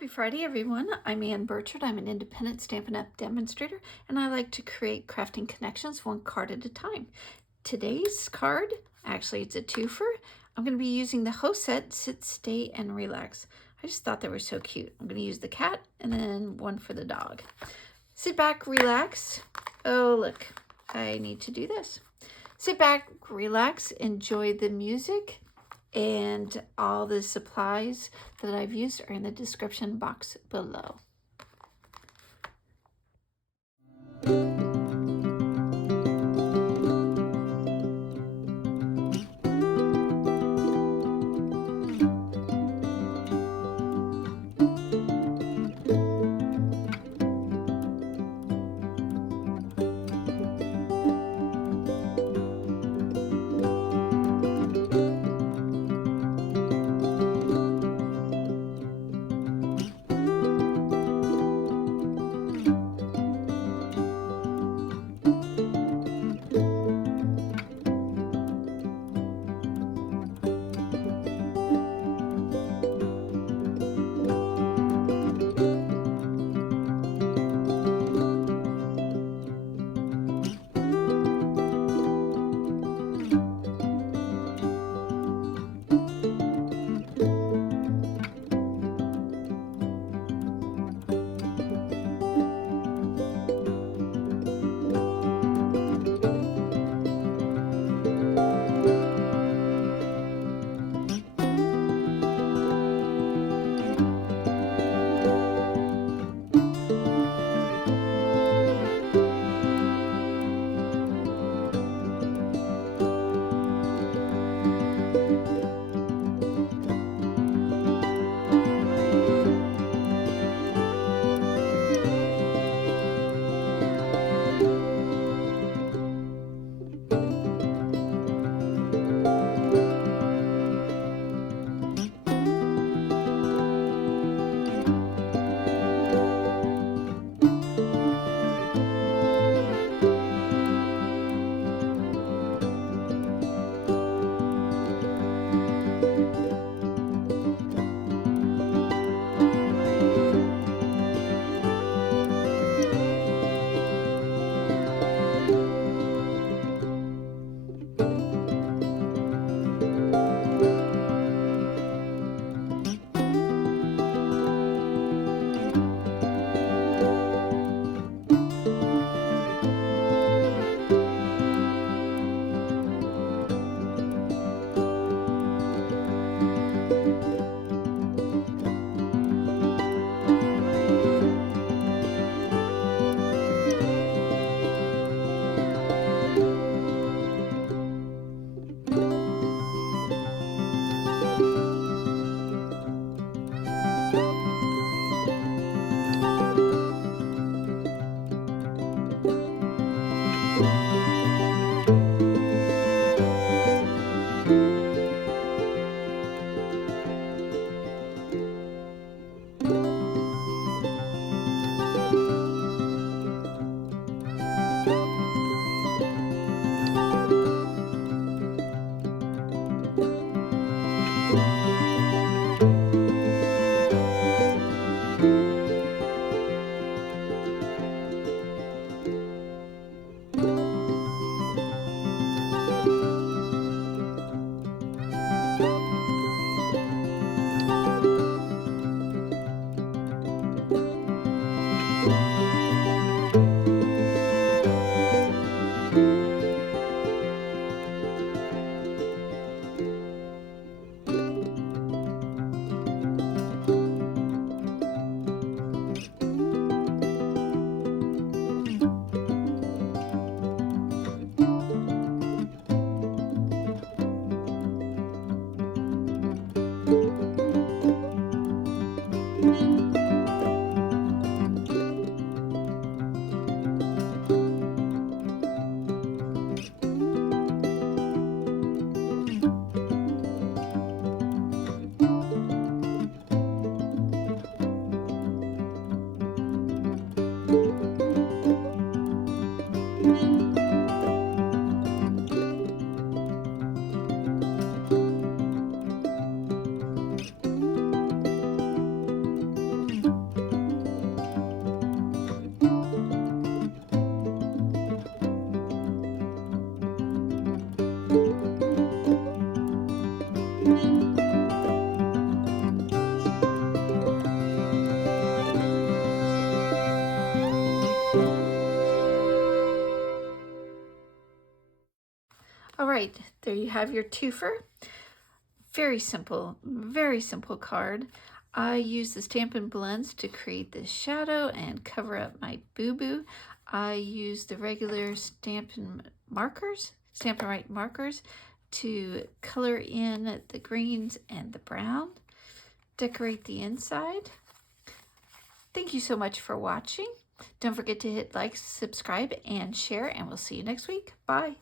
Happy Friday, everyone. I'm Ann Birchard. I'm an independent Stampin' Up! Demonstrator, and I like to create crafting connections one card at a time. Today's card, actually it's a twofer. I'm going to be using the host set, Sit, Stay, and Relax. I just thought they were so cute. I'm going to use the cat and then one for the dog. Sit back, relax. Oh, look, I need to do this. Sit back, relax, enjoy the music, and all the supplies that I've used are in the description box below. All right, there you have your twofer. Very simple card. I use the Stampin' Blends to create this shadow and cover up my boo-boo. I use the regular Stampin' Write markers to color in the greens and the brown, decorate the inside. Thank you so much for watching. Don't forget to hit like, subscribe, and share, and we'll see you next week. Bye.